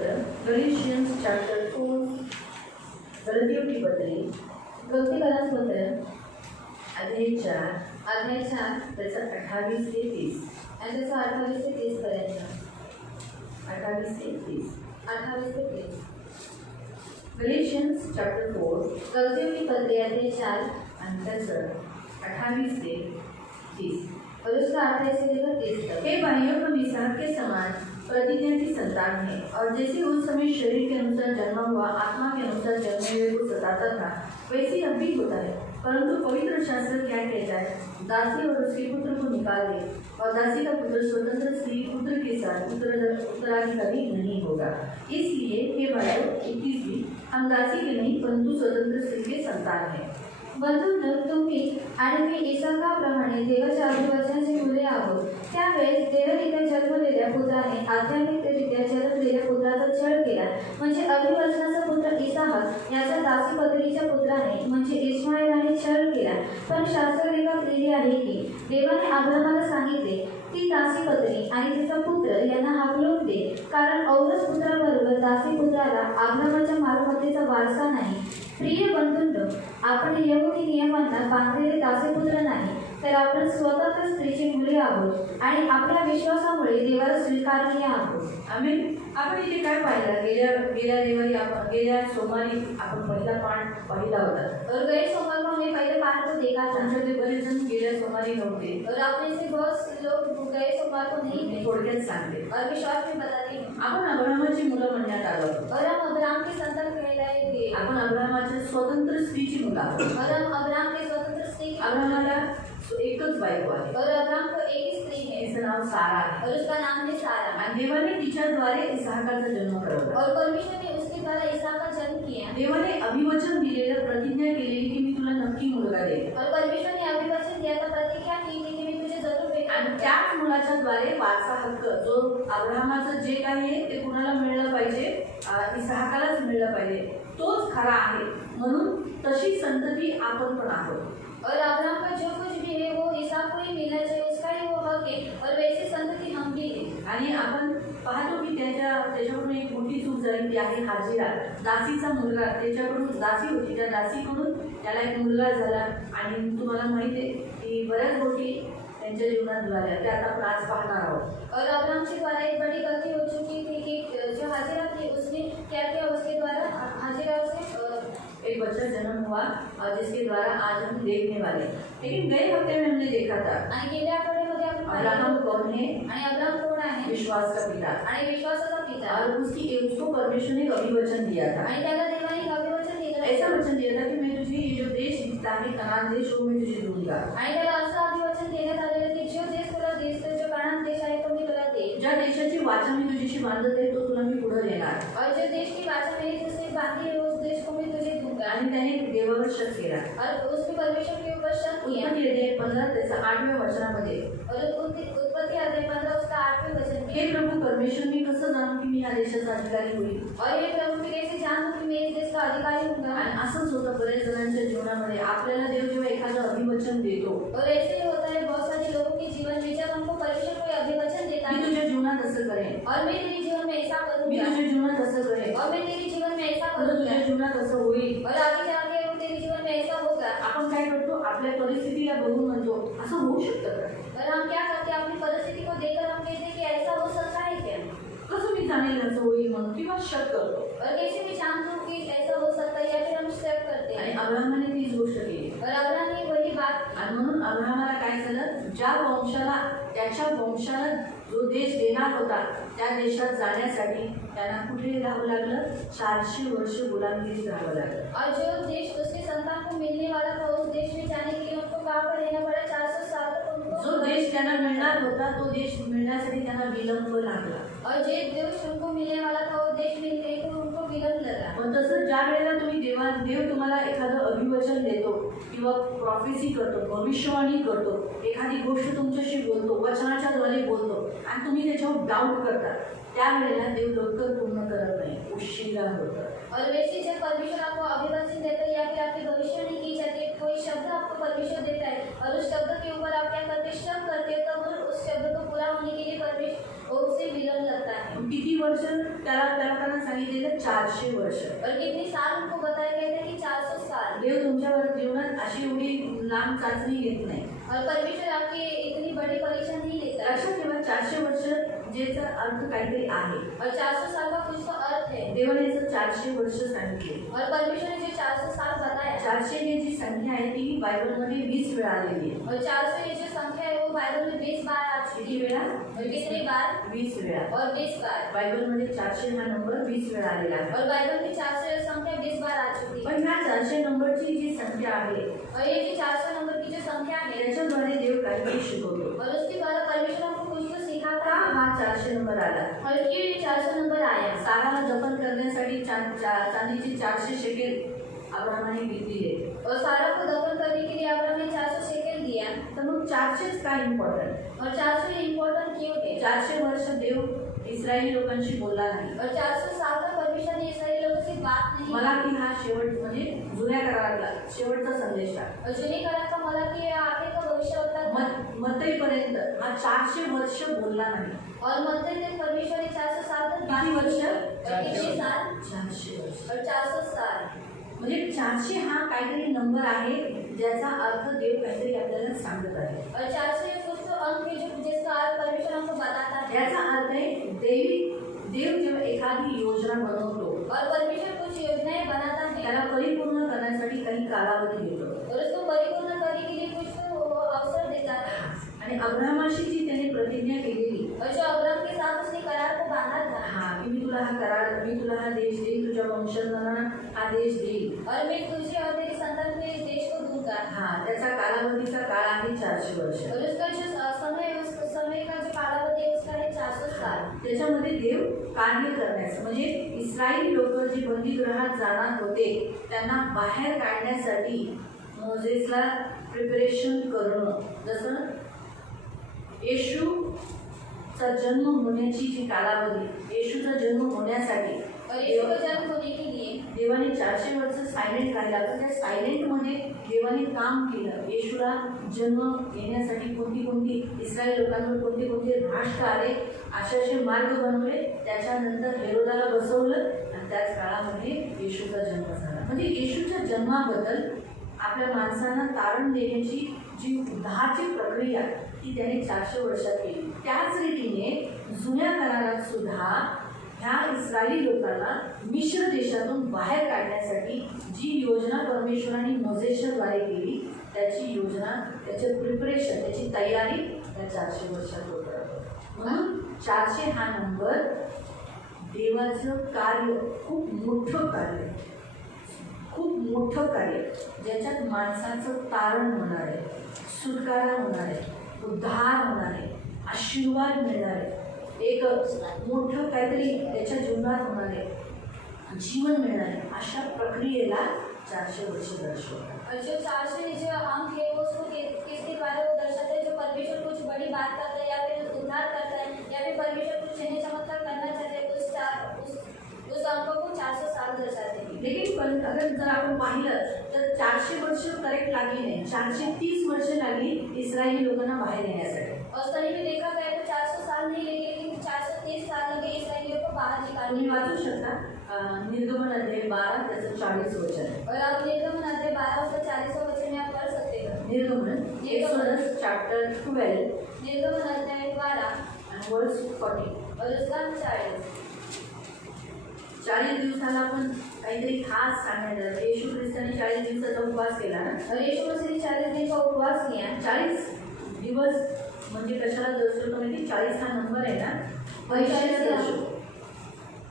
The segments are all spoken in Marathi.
Galatians chapter 4, गलतियों की पत्री, गलतीकरण पत्र अध्याय 4 त्याचा 28 ते 30 आणि त्याचा 28 ते 30 पर्यंत 28 ते 30 Galatians chapter 4, गलतियों की पत्री अध्याय 4 आणि त्याचा 28 ते 30 और उसका 28 से लेकर 30 तक। हे भाइयों, हम इसहाक के समान प्रतिज्ञा की संतान है, और जैसे उस समय शरीर के अनुसार जन्मा हुआ आत्मा के अनुसार जन्मे हुए को सताता था, वैसे अब भी होता है। परंतु पवित्र शास्त्र क्या कहता है? दासी और उसके पुत्र को निकाल दे, और दासी का पुत्र स्वतंत्र स्त्री पुत्र के साथ उत्तराधिकारी नहीं होगा। इसलिए हे भाइयों, 21 हम दासी के नहीं परंतु स्वतंत्र स्त्री के संतान हैं। बंधूंनो, तुम्ही आणि मी इसाकाप्रमाणे देवाच्या अभिवचनाची मुले आहोत। त्यावेळेस देवरीत्या जन्मलेल्या पुत्राने आध्यात्मिकरित्या जन्मलेल्या पुत्राचा छळ केला, म्हणजे अभिवचनाचा पुत्र इसाक याचा दासी पत्नीच्या पुत्राने म्हणजे इस्माईलाने छळ केला। पण शास्त्रलेखात लिहिले आहे की देवाने अब्राहामाला सांगितले, ती दासी पत्नी आणि तिचा पुत्र यांना हाकलून दे, कारण औरस पुत्राबरोबर दासी पुत्राला अब्राहामाच्या मालमत्तेचा वारसा नाही। प्रिय बंधूंनो, आपण यहुदी नियमांना बांधलेले दासीपुत्र नाही, तर आपण स्वतंत्र स्त्रीची मुले आहोत आणि आपल्या विश्वासामुळे देवाला स्वीकारले आहोत। आम्ही आपण इथे काय पाहिलं? गेल्या सोमवारी आपण पहिला पाठ पाहिला होता। और गए सोमवार को हमने पहले पाठ को देखा था। आमच्याकडे बरेच जण गेल्या सोमवारी नव्हते, और आपने से बहुत लोग गए सोमवार को नहीं थे। थोडक्यात सांगते और विश्वास में बताते हैं। आपण अब्राहमाची मुलं म्हणण्यात आलो, और हम अब्राहम के संतान कहलाए गए। आपण अब्राहमाच्या स्वतंत्र स्त्रीची मुलं आहोत, और हम अब्राहम के स्वतंत्र स्त्री। अब्राहमाला एकच बायको आहे, और अब्राहम को एक ही स्त्री है, इसका नाम सारा है, और उसका नाम है सारा। आणि देवाने तिच्याद्वारे इसहाकाचा जन्म करवला, और परमेश्वर ने उसके द्वारा इसहाक का जन्म किया। देवाने अभिवचन दिलेलं, प्रतिज्ञा केलेली की मी तुला नक्की मुलगा देईन, और परमेश्वर ने अभिवचन दिया, तर प्रतिज्ञा केली की मी तुझे जरूर देईन। आणि त्याच मुलाच्या द्वारे वारसा हक्क जो अब्राहमाचं जे काही आहे ते कुणाला मिळलं पाहिजे? इसहाकालाच मिळलं पाहिजे, तोच खरा आहे। म्हणून तशी संतती आपण पण आहोत। और अब्राहम का जो कुछ भी है वो इसहाक को ही मिलना चाहिए, उसका ही वो हक है, और वैसे संतति हम भी है। आणि आपण पाहतो की त्याच्याकडून एक मोठी चूक झाली, ती आहे हाजिरा, दासीचा मुलगा। त्याच्याकडून दासी होती, त्या दासीकडून त्याला एक मुलगा झाला, आणि तुम्हाला माहिती आहे की बऱ्याच गोष्टी त्यांच्या जीवनात झाल्या, त्या आता आपण आज पाहणार आहोत। और अब्राहम के द्वारा एक बड़ी गलती हो चुकी थी कि जो हाजिरा थी उसने क्या किया, उसके द्वारा हाजिरा से एक बच्चा जन्म हुआ, जिसके द्वारा आज हम देखने वाले। लेकिन गए हफ्ते में हमने देखा था अब्राहम कौन है, अब्राहम कौन है? विश्वास का पिता, विश्वासाचा पिता। और उसको परमेश्वर ने अभिवचन दिया था, ऐसा वचन दिया था कि मैं तुझे ये जो देश दिखता है कनान देश, वो मैं तुझे दूंगा। असं अभिवचन देण्यात आलेलं की जो देश तुला देश जो कनान देश आहे तो मी तुला देईन। ज्या देशाची वाचा मी तुझ्याशी बांधत आहे तो तुला मी पुढे देणार, और जो देश की वाचा मैंने तुझसे बांधी है उस देश को मैं तुझे दूंगा। आणि त्याने देवावर शक केला, और उसने परमेश्वर के ऊपर शक किया। उत्पत्ति अध्याय 15 त्याच्या 8व्या वचनामध्ये, और उत्पत्ति अध्याय 15 उसका 8वें वचन में, हे प्रभु परमेश्वर, मी कसं जाणू की मी या देशाचा अधिकारी होईल? और हे प्रभु मी कैसे जानू की मैं इस देश का अधिकारी होऊंगा? आणि असंच होतं बऱ्याच जणांच्या जीवनामध्ये। आपल्याला देव जेव्हा एखादं अभिवचन देतो, और ऐसे ही होता है बहुत सारे लोगों के जीवन में, जब हमको परमेश्वर कोई अभिवचन देता है, मैं तुझे जीवनात असं करेन, और मैं तेरे जीवन में ऐसा करूंगा, मैं तुझे जीवनात असं करेन, और मैं तेरे जीवन में ऐसा करूंगा, तुझ्या जीवनात असं होईल, और आगे जाके तेरे जीवन में ऐसा होगा। आपण काय करतो? आपल्या परिस्थितीला बघून म्हणतो असं होऊ शकतं का? और हम क्या करते हैं? अपनी परिस्थिति को देखकर हम कहते हैं कि ऐसा हो सकता है क्या? कसं मी जाणेल असं होईल म्हणून, किंवा शक करतो, और कैसे मी जानतो की ऐसा हो सकता है, या फिर हम शक करते हैं। आणि अब्राहमाने तीच गोष्ट केली, और अब्राहम ने वही बात। आणि म्हणून अब्राहमाला काय झालं? ज्या वंशाला, त्याच्या वंशाला जो देश देणार होता त्या देशात जाण्यासाठी त्यांना कुठे राहावं लागलं? 400 वर्ष गुलामगिरीत राहावं लागलं। और जो देश उसके संतान को मिलने वाला था, उस देश में जाने के लिए उनको कहाँ पर रहना पड़ा? 400 साल तक उनको। जो देश त्यांना मिळणार होता तो देश मिळण्यासाठी त्यांना विलंब लागला, और जे देश उनको मिलने वाला था वो देश मिलने को उनको विलंब लगा। पण तसं ज्या वेळेला तुम्ही देव तुम्हाला एखादं अभिवचन देतो किंवा प्रॉफेसी करतो, भविष्यवाणी करतो, एखादी गोष्ट तुमच्याशी बोलतो, वचनाच्या द्वारे बोलतो, आणि तुम्ही त्याच्यावर डाऊट करता, त्यावेळेला देव लवकर पूर्ण करत नाही, उशिरा होतं। और वैसे जब परमेश्वर आपको अभिवचन देता है या फिर आपकी भविष्यवाणी की जाती है, कोई शब्द आपको परमेश्वर देता है और उस शब्द के ऊपर आप क्या करते? शक करते हो, तब उस शब्द को पूरा होने के लिए परमेश्वर उससे विलंब लगता है। किती वर्ष त्याला त्या लोकांना सांगितलेलं 400 वर्ष। और कितने साल उनको बताया गया था कि 400 साल। देव तुमच्यावर जीवनात अशी एवढी लांब चाचणी घेत नाही। और परमेश्वर आपकी इतनी बड़ी परीक्षा नहीं लेता। लक्षात ठेवा 400 वर्ष ज्याचा अर्थ काहीतरी आहे। और 400 साल का कुछ तो अर्थ है। देवाने जर 400 वर्ष सांगितले और परमेश्वर ने जो 400 साल बताया, 400 ही जी संख्या आहे ती बायबलमध्ये 20 वेळा आलेली आहे। और 400 ये जो संख्या है वो बाइबल में 20 बार आ चुकी किती वेळा? है। और कितनी बार? 20 वेळा। और 20 बार। बायबलमध्ये 400 हा नंबर 20 वेळा आलेला आहे। और बाइबल में 400 संख्या 20 बार आ चुकी है। पण ह्या 400 नंबरची जी संख्या आहे और ये जो 400 नंबर की जो संख्या है, त्याच्याद्वारे देव काहीतरी शिकवतो। और उसके द्वारा परमेश्वर हमको कुछ तो सिखाता का है। हा 400 नंबर आला? और क्यों ये 400 नंबर आया? साराला जतन करण्यासाठी चांदीची 400 शेकेल अब्राहमाने घेतली आहे। और सारा को दफन करने के लिए अब्राहम ने 400 शेकेल दिया। तर मग 400च का इम्पॉर्टंट? और 400 इम्पोर्टेंट क्यों थे? 400 वर्ष देव इस्रायली लोकांशी बोलला नाही। और 400 साल तक परमेश्वर ने इस्राएली लोगों से बात नहीं मला की हा शेवट म्हणजे जुन्या करारातला शेवटचा संदेश आहे। और जुनी करार का मला की आगे का भविष्य होता था। मत्तईपर्यंत हा 400 वर्ष बोलला नाही। और मत्तई तक परमेश्वर ने 400 साल तक बात किती वर्ष? और कितने साल? 400 वर्ष। और 400 साल। म्हणजे 400 हा काहीतरी नंबर आहे ज्याचा अर्थ देव काहीतरी आपल्याला सांगत आहे। और 400 ये कुछ तो अंक है जो जिसका अर्थ परमेश्वर हमको बताता है। याचा अर्थ आहे देव जेव्हा एखादी योजना बनवतो और परमेश्वर कुछ योजनाएं बनाता है, त्याला परिपूर्ण करण्यासाठी काही कालावधी देतो। और उसको परिपूर्ण करने के लिए कुछ तो अवसर देता है। आणि अब्राहमाशी जी त्याने प्रतिज्ञा केलेली, और जो अब्राहम के साथ उसने करार को बांधा था, हा की मी तुला हा देश देईन, तुझ्या वंशजांना हा देश देईन, और मैं तुझे और तेरी संतान को इस देश को दूंगा। हा त्याचा कालावधीचा काळ आहे 400 वर्ष। और उसका जो समय है, उस समय का जो कालावधि है उसका है 400 साल। त्याच्यामध्ये देव कार्य करण्यास म्हणजे इस्रायली लोक जी बंदीगृहात जाणार होते त्यांना बाहेर काढण्यासाठी मोजेसला प्रिपरेशन करणं, जसं येशूचा जन्म होण्याची जी कालावधी, येशूचा जन्म होण्यासाठी और यीशु का जन्म होने के लिए देवाने 400 वर्ष सायलेंट राहिला। पण त्या सायलेंटमध्ये देवाने काम केलं। येशूला जन्म येण्यासाठी कोणती इस्रायल लोकांवर कोणते राष्ट्र आले, असे मार्ग बनवले। त्याच्यानंतर हेरोदाला बसवलं आणि त्याच काळामध्ये येशूचा जन्म झाला। म्हणजे येशूच्या जन्माबद्दल आपल्या माणसांना तारण देण्याची जी उद्धाराची प्रक्रिया ती त्याने 400 वर्षात केली। त्याच रीतीने जुन्या करारात सुद्धा ह्या इस्रायली लोकांना मिश्र देशातून बाहेर काढण्यासाठी जी योजना परमेश्वराने मोजेसद्वारे केली, त्याची योजना, त्याचे प्रिपरेशन, त्याची तयारी त्या 400 वर्षात होत राहतो। म्हणून 400 हा नंबर देवाचं कार्य, खूप मोठं कार्य ज्याच्यात माणसाचं तारण होणार आहे, सुटकारा होणार आहे, उद्धार होणार आहे, आशीर्वाद मिळणार आहे, एक मोठं काहीतरी त्याच्या जीवनात होणार आहे, जीवन मिळणार आहे, अशा प्रक्रियेला 400 वर्ष दर्शवतात। और जो 400 जो अंक है वो उसको किसके द्वारा वो दर्शाते हैं? जो परमेश्वर कुछ बड़ी बात करता है या फिर उद्धार करता है या फिर परमेश्वर कुछ चिन्ह चमत्कार करना चाहते हैं, उस अंक को 400 साल दर्शाते हैं। लेकिन अगर जर आपण पाहिलं तर 400 वर्ष करेक्ट लागली नाही, 430 वर्ष लागली इस्रायली लोकांना बाहेर येण्यासाठी। और सही में देखा गया तो 400 साल नहीं लगे, लेकिन 430 साल लगे इस्राएलियों को बाहर निकालने। तुम्ही वाचू शकता निर्गमन अध्याय 12 त्याचं 40 वचन। और आप निर्गमन अध्याय 12 उसका 40वां वचन में आप पढ़ सकते हो। निर्गमन एक्सोडस चैप्टर 12 निर्गमन अध्याय 12 and verse 40 और उसका 40। 40 दिवसाला आपण काहीतरी खास सांगायचं। येशू ख्रिस्ताने 40 दिवसाचा उपवास केला ना, और यीशु मसीह ने 40 दिन का उपवास किया। 40 दिवस म्हणजे कशाला दर्शवतो माहिती? 40 हा नंबर आहे ना, परीक्षेला दर्शवतो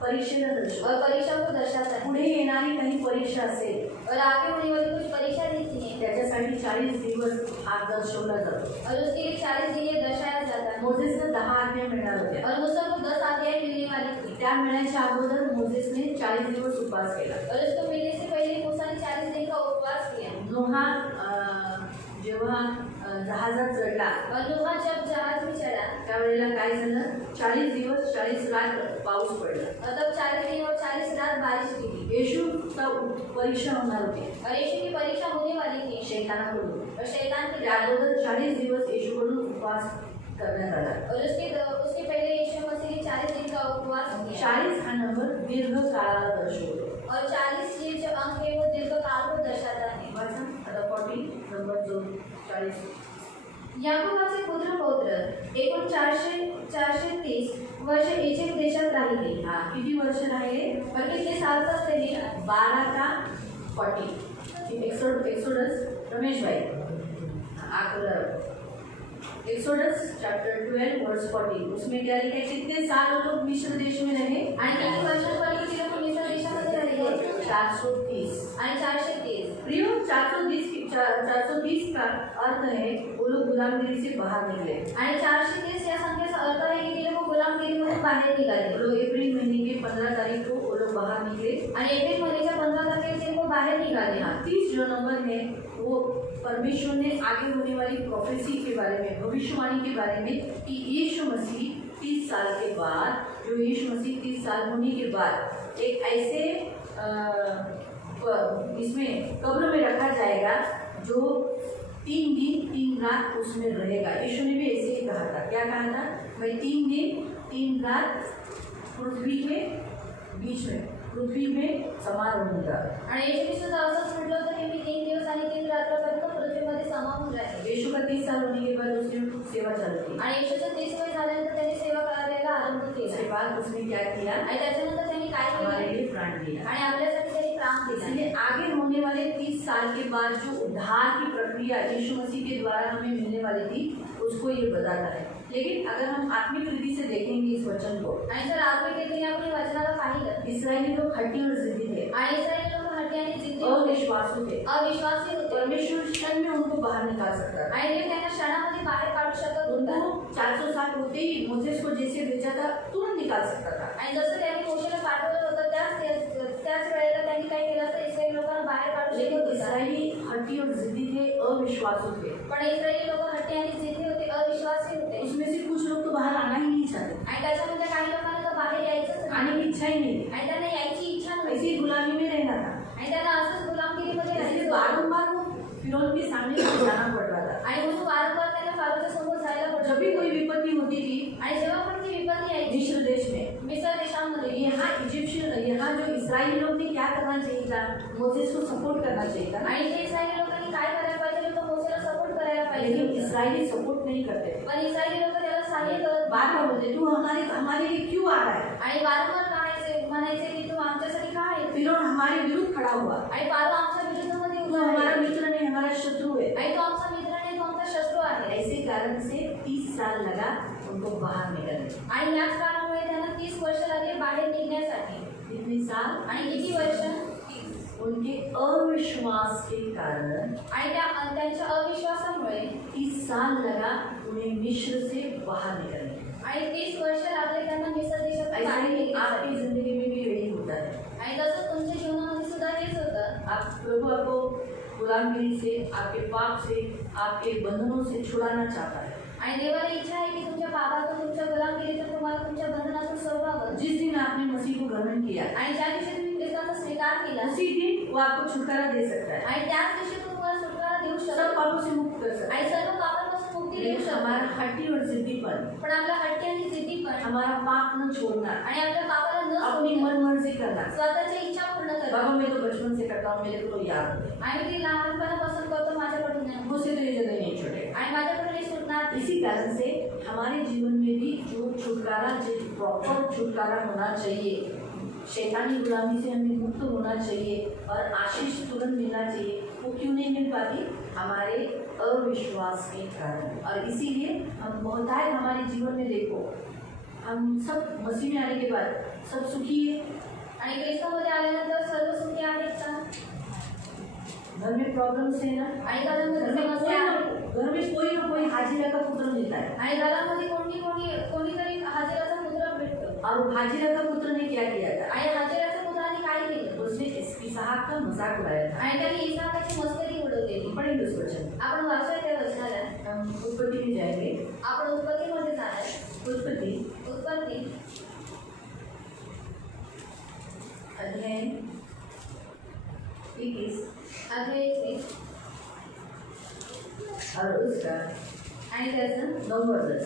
और परीक्षा को दर्शाता है। पुढे येणारी काही परीक्षा असेल और आगे होने वाली कुछ परीक्षा रहती है, त्याच्यासाठी 40 दिवस हा दर्शवला जातो। और उसके लिए 40 दिन ये दर्शाया जाता है। मोजेसला 10 आज्ञा मिळणार होत्या, और मूसा को 10 आज्ञाएं मिलने वाली थी। त्या मिळण्याच्या अगोदर मोजेसने 40 दिवस उपवास केला। और उसको मिलने से पहले मूसा ने 40 दिन का उपवास किया। नोहा जेव्हा जहाजात चढला, और नोहा जब जहाज में चढ़ा त्यावेळेला काय झालं? 40 दिवस 40 रात पाऊस पडला। तब 40 दिन और 40 रात बारिश हुई। येशूचा परीक्षा होणार होती और यीशु की परीक्षा होने वाली थी शैतानाकडून। और शैतान के त्या अगोदर 40 दिवस येशूकडून उपवास करण्यात आला। और उसके पहले यीशु मसीह ने 40 दिन का उपवास किया 40 हा नंबर दीर्घकाळाला दर्शवतो. और 40 ये जो अंक है वो दीर्घकाल को दर्शाता है. वाचा आता 40 नंबर जो 40 याकोबाचे पुत्र पौत्र एकूण 430 वर्ष इजिप्त देशात राहिले. हा किती वर्ष राहिले? और कितने साल तक रहे? 12 का 40 एक्सोडस रमेश भाई एक्सोडस चैप्टर 12 वर्स 40 उसमें क्या लिखा है? कितने साल वो लोग मिस्र देश में रहे? आणि किती वर्षांपर्यंत किती लोक मिस्र देशामध्ये राहिले? 430 आणि 430. प्रियो 430 का अर्थ है वो लोग गुलामगिरी से बाहर निकले. आणि 430 या संख्येचा अर्थ आहे की ते लोक गुलामगिरीमधून बाहेर निघाले. वो लोग अप्रैल महीने की 15 तारीख को वो लोग बाहर निकले. आणि एप्रिल महिन्याच्या 15 तारखेला ते लोक बाहेर निघाले. यहाँ 30 जो नंबर है वो परमेश्वर ने आगे होने वाली प्रोफेसी के बारे में, भविष्यवाणी के बारे में कि यीशु मसीह 30 साल के बाद, जो यीशु मसीह 30 साल होने के बाद एक ऐसे इसमें कब्र में रखा जाएगा जो 3 दिन 3 रात उसमें रहेगा. यीशु ने भी ऐसे ही कहा था. क्या कहा था? मैं 3 दिन 3 रात पृथ्वी के बीच में, पृथ्वी में समा रहूंगा. आणि येशूने सुद्धा असंच म्हटलं होतं की मी 3 दिवस आणि 3 रात्रपर्यंत पृथ्वीमध्ये सामावून राहील. यीशु का 30 साल होने के बाद उसने सेवा चालू की. आणि येशूचं 30 वय झाल्यानंतर त्यांनी सेवा करायला आरंभ केला. उसके बाद उसने क्या किया? आणि त्याच्यानंतर त्यांनी काय हमारे केलं? लिए प्राण दिया. आणि आपल्यासाठी त्यांनी प्राण दिला. इसलिए आगे होने वाले 30 साल के बाद जो उद्धार की प्रक्रिया यीशु मसीह के द्वारा हमें मिलने वाली थी उसको ये बताता है. लेकिन अगर हम आत्मिक रीति से देखेंगे इस वचन को, आणि जर आत्मिक रीतीने आपण वचनाला पाहिलं, इस्राएली लोग हट्टी और जिद्दी थे, आणि इस्राएली लोक हट्टी आणि जिद्दी होते, अविश्वासू थे. अविश्वासी होते. परमेश्वर क्षण में उनको बाहर निकाल सकता था. आणि देव त्यांना क्षणामध्ये बाहेर काढू शकत होता. उनको 400 साल होते ही मोसेस को जैसे भेजा था तुरंत निकाल सकता था. आणि जसं त्यांनी मोशेला पाठवलं होतं त्याच वेळेला त्यांनी काय केलं तर इस्राएली लोकांना बाहेर काढू शकत लेकिन होता. इसराइली हट्टी और जिद्दी थे, अविश्वासू थे. पण इस्राएली लोक हट्टी आणि जिद्दी होते, अविश्वासी होते. उसमें से कुछ लोग तो बाहर आना ही नहीं चाहते, आणि त्याच्यामध्ये काही लोकांना तर बाहेर यायचंच नाही. आने की इच्छा ही नहीं थी. आणि त्यांना यायची इच्छा नव्हती. ऐसी गुलामी में रहना था. आणि त्यांना असंच गुलामगिरीमध्ये इसलिए राहायचं होतं. बारंबार वो फिरौन के सामने जाना पड़ रहा था. आणि म्हणून वारंवार त्यांना फारोच्या समोर जायला पडत जब भी कोई विपत्ति होती थी आणि जेव्हा पण ती विपत्ती यायची मिस्र देश में, मिस्र देशामध्ये, यहाँ इजिप्शियन, यहाँ जो इस्राएली लोग ने क्या करना चाहिए था? मोसेस को सपोर्ट करना चाहिए था. आणि ते इस्राएली लोकांनी काय करायला पाहिजे तर मोसेला सपोर्ट करायला पाहिजे लेकिन होतं. इस्राएली सपोर्ट नहीं करते. पण इस्राएली लोक त्याला सहाय्य करत बार बार बोलते तू हमारे लिए क्यों आ रहा है? आणि वारंवार म्हणायचे की तू आमच्यासाठी काय आहे? फिरौन हमारे विरुद्ध खड़ा हुआ. आणि फारो आमच्या विरुद्धमध्ये तू उभा हमारा आहे. मित्र नहीं, हमारा शत्रु है. आणि तो आमचा मित्र नाही, तो आमचा शत्रू आहे. ऐसे कारण से 30 साल लगा उनको बाहर निकलने. आणि याच कारणामुळे त्यांना 30 वर्ष लागले बाहेर निघण्यासाठी. कितने साल? आणि किती वर्ष? उनके अविश्वास के कारण आणि त्यांच्या अविश्वासामुळे 30 साल लगा उन्हें मिस्र से बाहर निकलने. आणि 30 वर्ष लागले त्यांना मिस्र देशात ऐसा बाहेर ही निघण्यासाठी. आपकी जिंदगी में भी यही होता है. आणि तसंच तुमच्या जीवनामध्ये सुद्धा हेच होतं. प्रभु आपको गुलामगिरी से, आपके पाप से, आपके बंधनों से छुड़ाना चाहता है. आणि देवाला इच्छा आहे की तुमच्या पापातून, तुमच्या गुलामगिरीतून तुम्हाला तुमच्या बंधनातून सोडवावं. जिस दिन आपने मसीह को ग्रहण किया, आणि ज्या दिवशी तुम्ही ख्रिस्ताचा स्वीकार केला उसी दिन वो आपको छुटकारा दे सकता है, आणि त्याच दिवशी तो तुम्हाला सुटकारा देऊ सब शकतो पापों से मुक्त कर सकता है. आणि सर्व पापांपासून मुक्ती देऊ लेकिन शकतो. हमारा हट्टी और जिद्दीपन, पण आपल्या हट्टी आणि जिद्दीपण हमारा पाप न छोड़ना, आणि आपल्या पापाला न अपनी सोडणं, मन मर्जी करना. स्वतःची इच्छा पूर्ण बाबा करणं. मैं तो बचपन से करता हूँ, मेरे को तो याद है. आणि ती लहानपणापासून करतो, माझ्याकडून नाही. मुझसे तो ये जगह नहीं छूटेगा. आणि माझ्याकडून हे सुटणार नाही. इसी कारण से हमारे जीवन में भी जो छुटकारा, जो प्रॉपर छुटकारा होना चाहिए, शैतानी गुलामी से हमें मुक्त होना चाहिए और आशीष तुरंत मिलना चाहिए, वो क्यों नहीं मिल पाती? हमारे अविश्वास के कारण. और इसीलिए हम बहुतायत हमारे जीवन में देखो, हम सब मसीह में आने के बाद सब सुखी है. आणि ख्रिस्तामध्ये आल्यानंतर सर्व सुखी आहेत का? घर में प्रॉब्लम्स है ना, आणि घरामध्ये समस्या आहे. घर में कोई ना कोई हाजिरा का पुत्र मिलता है. आणि घरामध्ये कोणीतरी हाजिराचा पुत्र भेटतो. और हाजिरा का पुत्र ने क्या किया था? आणि हाजिराच्या पुत्राने काय केलं? उसने इसहाक का मजाक उड़ाया था. आणि त्याने इसाकाची मस्करी उडवलेली. पढ़ेंगे उस वचन. आपण वाचूया त्या वचनाला. हम उत्पत्ति में जाएंगे. आपण उत्पत्तीमध्ये जाणार. उत्पत्ति उत्पत्ती अध्याय 21 अध्याय 21 और उसका आणि त्याचं 9 व 10.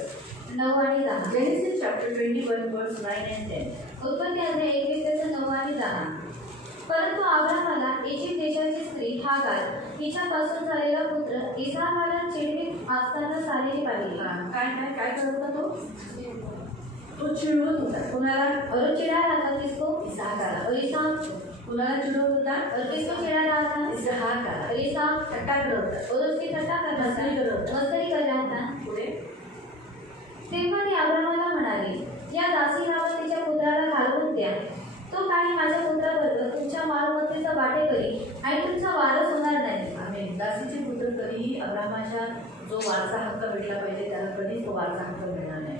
9 आणि 10. Genesis chapter 21 verse 9 and 10. उत्पत्ती अध्याय 21 9 आणि 10. परंतु अब्रामाला इजिप्त देशाची स्त्री हागार हिच्यापासून झालेला पुत्र इसाकाला चिडवीत असताना सारेने पाहिले. काय करत होता तो चिडवत होता. कुणाला? और चिढ़ा रहा था किसको? इसाकाला. और इसाक कुणाला चिडवत होता? और किसको चिढ़ा रहा था? इसाकाला. और इसाक थट्टा करत होता. और उसकी थट्टा कर रहा मस्करी करत था, होता. मस्करी कर रहा था. पुढे तेव्हा ती अब्रामाला म्हणाली, या दासीला व तिच्या पुत्राला घालवून द्या. तो काही माझ्या पुत्राबरोबर तुमच्या मालमत्तेचा वाटे करी आणि तुमचा वारस होणार नाही. आमेन. दासीचे पुत्र कधीही अब्रामाच्या जो वारसा हक्क भेटला पाहिजे त्याला कधीच तो वारसा हक्क मिळणार नाही.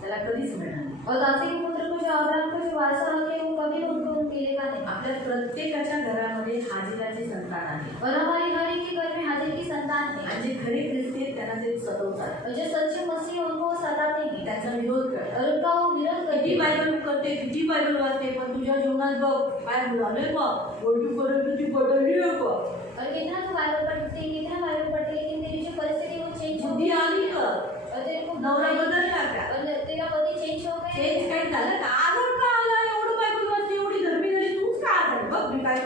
त्याला कधीच मिळणार नाही. और दासी के पुत्र को जो अब्राम को जो वारसा हक है वो कभी उनको मिलेगा नहीं. आपल्या प्रत्येकाच्या घरामध्ये हाजिराची संतान आहे. और हमारे हर एक के घर में हाजिर की संतान है. आणि जे खरे ख्रिस्ती आहेत त्यांना ते सतवतात. और जो सच्चे मसीह हैं, उनको सताते हैं त्याचा विरोध करतात. और उनका वो विरोध करते किती हैं. बायबल करते, किती बायबल वाचते, पण तुझ्या जीवनात बघ काय झालंय का? वैदिक तुझी बदलली आहे का? और कितना तो बाइबल पढ़ते हैं, कितना बाइबल पढ़ते हैं, लेकिन तेरी जो परिस्थिति वो चेंज हो बुद्धी आली का? और तेरे को नवरा बदलला का? और तेरा पति चेंज हो गए. चेंज काही झालं का? आजार का आला? एवढं बायबल वाचते, एवढी धर्मी झाली, तूच का आजारी? बघ मी काय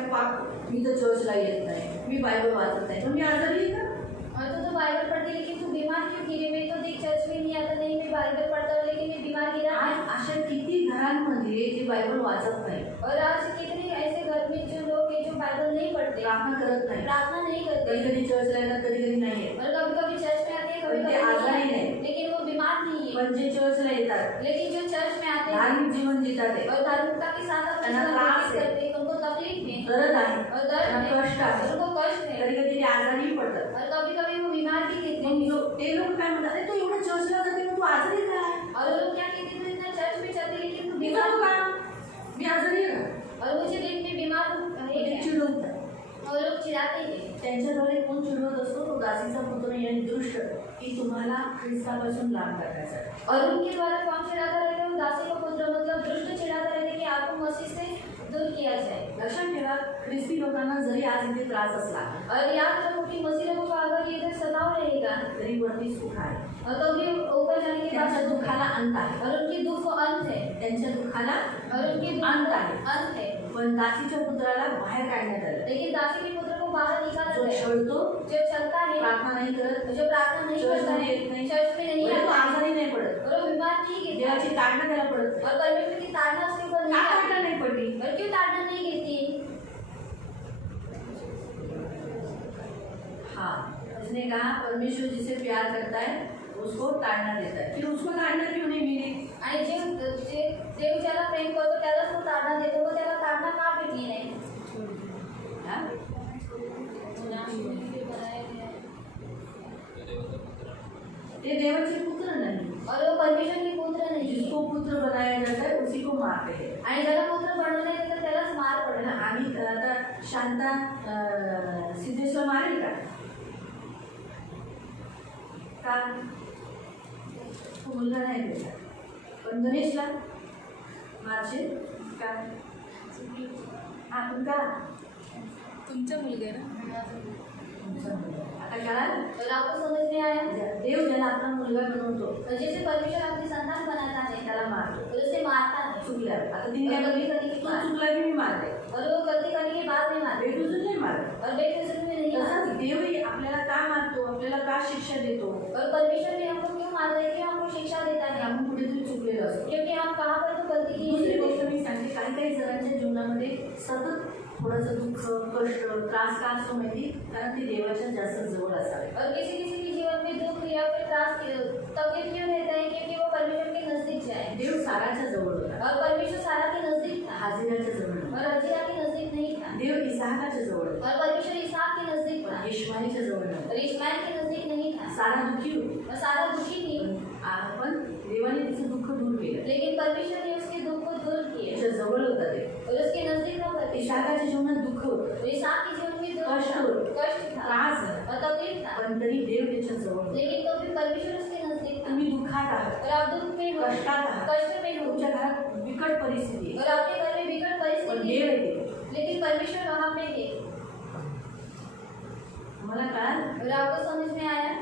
मी तर चर्चला येत नाही, मी बायबल वाचत नाही, पण मी आजारी आहे का? और तो बाइबल पढ़ती लेकिन तू बीमार क्यों गिरी? मैं तो देख चर्च में नहीं आता, नहीं मैं बाइबल पढ़ता हूँ लेकिन मैं बीमार गिरा. आज अशा किती घरांमध्ये जे बायबल वाचत नाही, और आज कितने ऐसे घर में जो लोग हैं जो बाइबल नहीं पढ़ते, प्रार्थना करत नाही, प्रार्थना नहीं कधी करते, कधी चर्चला येतात, कधी कधी नाही येत. और कभी कभी चर्च में आते हैं, कभी पण ते कभी आजारी नहीं नहीं. आते, लेकिन वो बीमार नहीं है. पण जे चर्चला येतात, लेकिन जो चर्च में आते हैं धार्मिक जीवन जीतात आहे, और धार्मिकता के साथ अपना त्यांना जीवन त्रास व्यतीत है. करते हैं, उनको तकलीफ है गरज आहे, और दर्द त्यांना है, कष्ट आहे, उनको कष्ट है, कधी कधी ते आजारी पडतात. और कभी कभी वो बीमार भी रहते हैं. ते लोक काय म्हणतात, अरे तू एवढं चर्चला जाते मग तू आजारी का आहे? और वो लोग क्या कहते हैं, तो इतना चर्च में चलते लेकिन तू मी बीमार जाऊ हो. का? मी आजारी आहे का? और मुझे दिन में बीमार हूँ ते है. चिडवतात. और लोग चिढ़ाते हैं. त्यांच्याद्वारे कोण चिडवत असतो? तो दासीचा पुत्र याने दृष्ट की तुम्हाला ख्रिस्तापासून लांब करण्यासाठी. और उनके द्वारा कौन चिढ़ाता रहता है? वो दासी का पुत्र मतलब दुष्ट चिढ़ाता रहता है कि आपको मसीह से दूर किया जाए. लक्षात ठेवा, ख्रिस्ती लोकांना जरी आज इथे त्रास असला और याद रखो कि मसीह लोगों को अगर ये इधर सताव रहेगा तरी वरती सुख आहे. और तभी ऊपर जाने के त्यांच्या बाद दुःखाला अंत आहे. और उनके दुख को अंत है. त्यांच्या दुःखाला और उनके दुख अंत का आहे. अंत है. पण दासीच्या पुत्राला बाहेर काढण्यात आलं. लेकिन दासी के पुत्र को बाहर निकाला जो गया. छळतो, जो चलता है, प्रार्थना नाही करत, जो प्रार्थना नहीं चर्च करता में है, नहीं- चर्च में नहीं म्हणजे तो आता है, आजारी नाही पडत, और वो बीमार नहीं गिरता देवाची है. ताडणं त्याला पडत नाही. और परमेश्वर की ताड़ना उसके ऊपर नहीं का आती. ताडणं नाही पडली? और क्यों ताड़ना नहीं गिरती? हाँ, उसने कहा परमेश्वर जिसे प्यार करता है उसको ताड़ना देता है. फिर उसको ताड़ना क्यों नहीं मिली? आणि देव ज्याला प्रेम करतो त्यालाच तो ताड़ना देतो, मग त्याला ताड़ना का भेटली नाही? हाँ? ते देवाचे पुत्र नहीं, और वो परमेश्वर के पुत्र नाही. जिसको पुत्र बनाया जाता है उसी को मारते हैं. आणि ज्याला पुत्र बनवलं आहे तर त्यालाच मार पडला. आम्ही आता शांता सिद्धेश्वर मारेल का? का? तो मुलगा नाही भेटला. पण गणेशला मारशील का? आपण का? तुमचा मुलगा आहे ना? तुमचा मुलगा. आता कळाल? और आपको समझ में आया? देव ज्याला आपला मुलगा बनवतो और जैसे परमेश्वर अपनी संतान बनाता है त्याला मारतो. और उसे मारता है. चुकल्यावर. आता तिने काय कधी केलं? कधी तू चुकला की मी मारते. और वो गलती करने के बाद में मारते. बेटुजून नाही मारत. और बेफिजूल में नहीं मारते. तसाच देवही आपल्याला का मारतो, आपल्याला का शिक्षा देतो? और परमेश्वर भी हमको क्यों मारता है? क्यों हमको शिक्षा देता है? आपण कुठेतरी चुकलेलो असतो. क्योंकि हम कहाँ पर तो गलती की दुसरी है. गोष्ट मी सांगते, काही काही जणांच्या जीवनामध्ये सतत थोडंसं दुःख, कष्ट, त्रास का असतो माहिती? कारण ते देवाच्या जास्त जवळ असावे. और किसी किसी के जीवन में दुख या फिर त्रास तकलीफ क्यों रहता है? क्योंकि वो परमेश्वर के नजदीक जाए. देव साराच्या जवळ होता, और परमेश्वर सारा के नजदीक था हाजिराच्या जवळ नव्हता. और हजीरा के नजदीक नहीं था. देव इसाहाकाच्या जवळ होता, और परमेश्वर इसहाक के नजदीक था इश्माईलच्या जवळ और नव्हता. इश्माइल के नजदीक नहीं था. सारा दुःखी होती, और सारा दुखी थी, पण देवाने तिचं दुःख दूर केलं. लेकिन परमेश्वर ने उसके दुख को दूर किया तिच्या जवळ होता ते. और उसके नजदीक था परमेश्वर. इसाहाकाच्या जीवनात दुःख होतं, और इसहाक के जीवन में दुख कष्ट था, होतं, कष्ट था त्रास झाला, और तकलीफ था, पण तरी देव त्याच्या जवळ होता. लेकिन तो भी परमेश्वर उसके नजदीक था. तुम्ही दुःखात आहात, और आप दुख में हो, कष्टात आहात, कष्ट में हो, तुमच्या घरात बिकट परिस्थिती आहे, और आपके घर में बिगड़ पण परिस्थिति देव है, आहे ते. लेकिन परमेश्वर वहाँ पे है. मला कळाल? और आपको समझ में आया?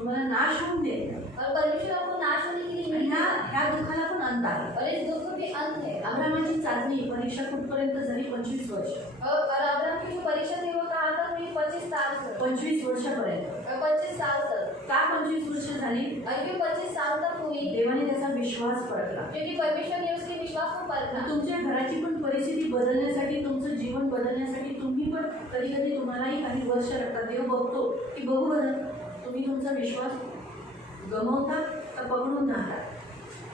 तुम्हाला नाश होऊन देईल और परमेश्वर आपको नाश होने के लिए आणि नहीं ह्या दुःखाला पण अंत आहे. और इस दुख को भी अंत है। अब्रामाची चाचणी परीक्षा कुठपर्यंत झाली? 25 वर्ष. और अब्राहम की जो परीक्षा थी वो कहाँ तक हुई? 25 साल तक। 25 वर्षापर्यंत. 25 साल तक। का 25 वर्ष झाली? और क्यों 25 साल तक हुई? देवाने त्याचा विश्वास परखला. क्योंकि परमेश्वर ने उसके विश्वास को परखा। तुमच्या घराची पण परिस्थिती बदलण्यासाठी, तुमचं जीवन बदलण्यासाठी तुम्ही पण कधी कधी तुम्हालाही काही वर्ष लागतात. देव बघतो की बघू बरं तुम्ही तुमचा विश्वास गमावता का पकडून राहता.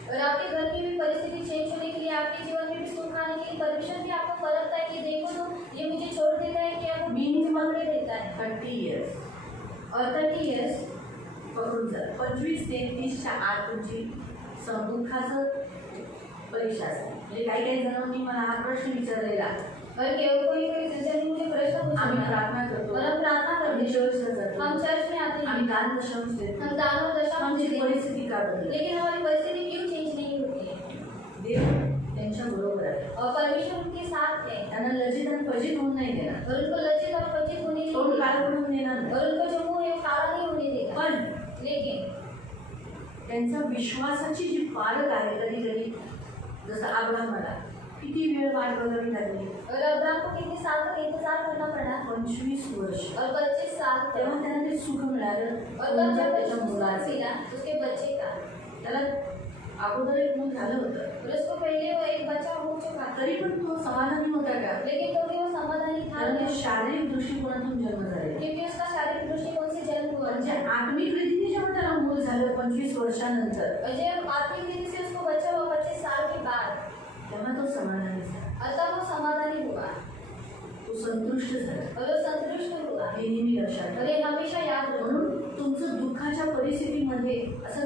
और आपके घर की भी परिस्थिति चेंज होने के लिए, आपके जीवन में भी सुख आने के लिए परमेश्वर भी आपको परखता है कि देखो तो ये मुझे छोड़ देता है कि आपको मीनिंग पकड़े देता है। 30 इयर्स और 30 इयर्स पकडून जा. 25 ते 30च्या आत तुमची दुःखाचं परीक्षा असते. म्हणजे काही जणांनी मला हा प्रश्न विचारलेला. और कोई जन मुझे प्रश्न पूछा। आम्ही प्रार्थना करतो, और हम प्रार्थना करते आम्ही हैं, चर्चला जातो, हम चर्च में आते हैं, आम्ही दान दशांश देतो, हम दान और दशांश आमची देते हैं, परिस्थिती का बदलते? लेकिन हमारी परिस्थिति क्यों चेंज नहीं होती है? देव त्यांच्या बरोबर आहे. और परमेश्वर उनके साथ है त्यांना लज्जित आणि फजित होऊन नाही देणार. और उनको लज्जित और फजित होने नहीं तोंड देगा। काळं पडून देणार नाही. और उनका जो मुंह है वो काला नहीं होने देगा। पण लेकिन त्यांचा विश्वासाची जी पारख आहे, कधी कधी जसं अब्राहमाला किती वेळ वाट बघावी लागली? और अब्राहम को कितने साल तक इंतजार करना पड़ा? 25 वर्ष. और 25 साल तक। तेव्हा त्यांना ते सुख मिळालं. और तब जब त्याच्या उसको मुलाचं. मिला उसके बच्चे का, त्याला अगोदर एक मूल झालं होतं, और उसको पहले वो एक बच्चा हो चुका था, तरी पण तो समाधानी होता का? लेकिन तो भी वो समाधानी था कारण नहीं, ते शारीरिक दृष्टिकोनातून जन्म झालेला. क्योंकि उसका शारीरिक दृष्टिकोण से जन्म हुआ म्हणजे था। आत्मिक रीतीने जेव्हा त्याला मूल झालं 25 वर्षानंतर, और जब आत्मिक रीति से उसको बच्चा हुआ 25 साल के बाद, तेव्हा तो समाधानी झाला, तब वो समाधानी हुआ तो संतुष्ट झाला. और वो संतुष्ट हुआ। हे नेहमी लक्षात और ठेवा. ये हमेशा याद रखो। म्हणून तुमचं दुःखाच्या परिस्थितीमध्ये असं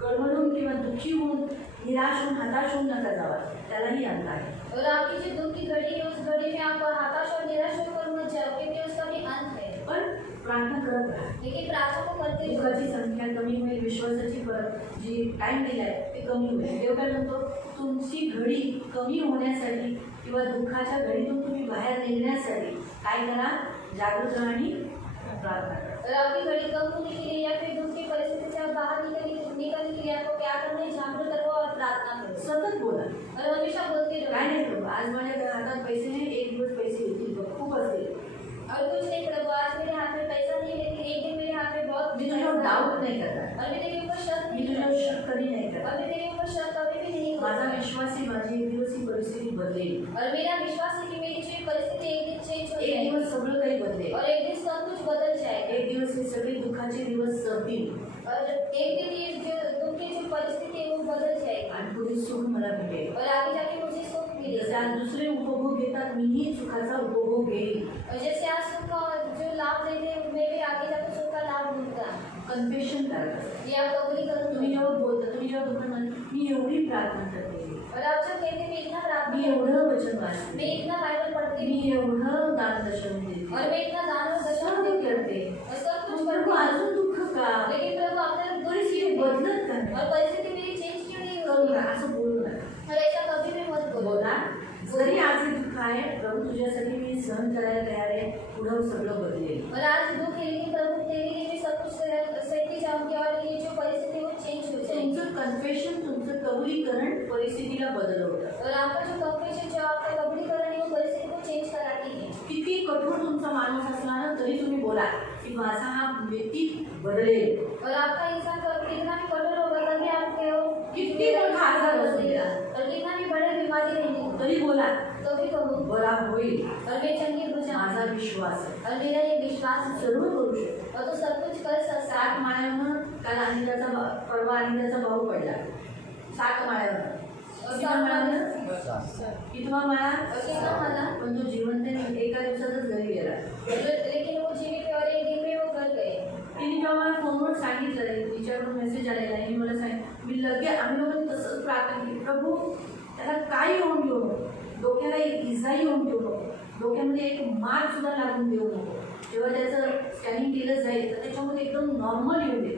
कळवळून किंवा दुःखी होऊन, निराश होऊन, हताश होऊन नका जावा. त्यालाही अंत आहे. और आपकी जो दुख की घड़ी है उस घड़ी में आप हताश और निराश होकर मत जाओ, क्योंकि उसका भी अंत है। पण प्रार्थना करत राहा. लेकिन प्रार्थना को करते रहो। दुःखाची संख्या कमी होईल, विश्वासाची परत जी टाईम दिलाय ते कमी होईल. देव काय म्हणतो, तुमची घडी कमी होण्यासाठी किंवा दुःखाच्या घडीतून तुम्ही बाहेर निघण्यासाठी काय करा? जागृत राहा आणि प्रार्थना करा. और आपकी घड़ी कम होने के लिए या फिर दुख की परिस्थिति से आप बाहर निकलने के लिए आपको क्या करना है? जागृत रहो और प्रार्थना करो। सतत बोला. और हमेशा बोलते काय रहो। नाही प्रभू, आज माझ्या हातात पैसे नाही, एक दिवस पैसे येतील बघ, खूप असतील. और कुछ नहीं प्रभु, आज मेरे हाथ में पैसा नहीं, लेकिन एक दिन मेरे हाथ में बहुत मी तुझ्यावर डाऊट नाही करणार, और मैं तेरे ऊपर शक मी नहीं तुझ्यावर करती। शक कधी नाही करणार. और मैं तेरे ऊपर शक कभी भी नहीं माझा करती। विश्वास आहे माझी एक दिवस ही परिस्थिती बदलेल. और मेरा विश्वास है कि मेरी जो ये परिस्थिति एक दिन चेंज हो एक जाएगी दिवस सगळं काही बदलेल. और एक दिन सब कुछ बदल जाएगा। एक दिवस हे सगळे दुःखाचे दिवस संपतील और एक दिन ये जो दुख की जो परिस्थिति है वो बदल जाएगी आणि पुढे सुख मला भेटेल. और आगे जाके मुझे सुख जसे मिलेगा। आज दुसरे उपभोग घेतात, मीही सुखाचा उपभोग घेईल. और जैसे आज सुख का जो लाभ लेते हैं, मैं भी आगे जाकर सुख का लाभ लूंगा। कन्फेशन करा. ये आप कबूली तुम्ही करूंगी। जेव्हा बोलता, तुम्ही जेव्हा दुःखात मी एवढी प्रार्थना करते, और आप जब कहते हैं मैं इतना प्रार्थना मी करती हूँ, एवढं वचन वाचते, मैं इतना बाइबल पढ़ती मी हूँ, एवढं दानदर्शन देते, और मैं इतना दान और दशा सर्व देती हूँ, करते, और सब कुछ मग करती प्रभू हूँ, अजून दुःख का? लेकिन प्रभु आपने परिस्थिती बदलत का नाही? और परिस्थिति मेरी चेंज क्यों नहीं करू होती? नका, असं बोलू नका. और ऐसा कभी भी मत बोलो। बोला जरी आज हे दुःख आहे, प्रभू तुझ्यासाठी मी सहन करायला तयार आहे, पुढं सगळं बदलेल. और आज दुख है, लेकिन प्रभु तेरे लिए भी सब कुछ सहती जाऊंगी और ये जो परिस्थिति है वो चेंज हो जाएगी। तुमचं कन्फेशन, तुमचं कबुलीकरण परिस्थितीला बदलवतं. और आपका जो कन्फेशन, जो आपका कबूलीकरण है, वो परिस्थिति को चेंज कराती है। किती कठोर तुमचा माणूस असला ना तरी तुम्ही बोला की माझा हा व्यक्ती बदलेल. और आपका इंसान कितना भी कठोर होगा तभी आप कहो कितनी मोठा आजार असू द्या, और कितना भी बड़े बीमारी नहीं तरी बोला तो भी कहो बरा होईल. और मैं चंगी हो माझा जाऊंगी। विश्वास आहे, और मेरा ये विश्वास है सर्व करू शकतो. और तो सब कुछ कर सकता 7 माळ्यावरून काल परवा अनिताचा भाऊ पडला. 7 माळ्यावर और किती माळा? कितवा माळा? कितना माला? पण तो जिवंत एका दिवसातच घरी गेला. लेकिन वो जीवित और एक दिन में वो कर गए। तिने जेव्हा मला फोनवर सांगितलं, तिच्याकडून मेसेज आलेला आहे, मला मी लगेच आम्ही लोकांनी तसंच प्रार्थना केली, प्रभू त्याला काय येऊन देऊ नको, डोक्याला एक इजा येऊन देऊ नको, डोक्यामध्ये एक मार सुद्धा लागून देऊ नको. जेव्हा त्याचं स्कॅनिंग केलं जाईल तर त्याच्यामध्ये एकदम नॉर्मल येऊ दे,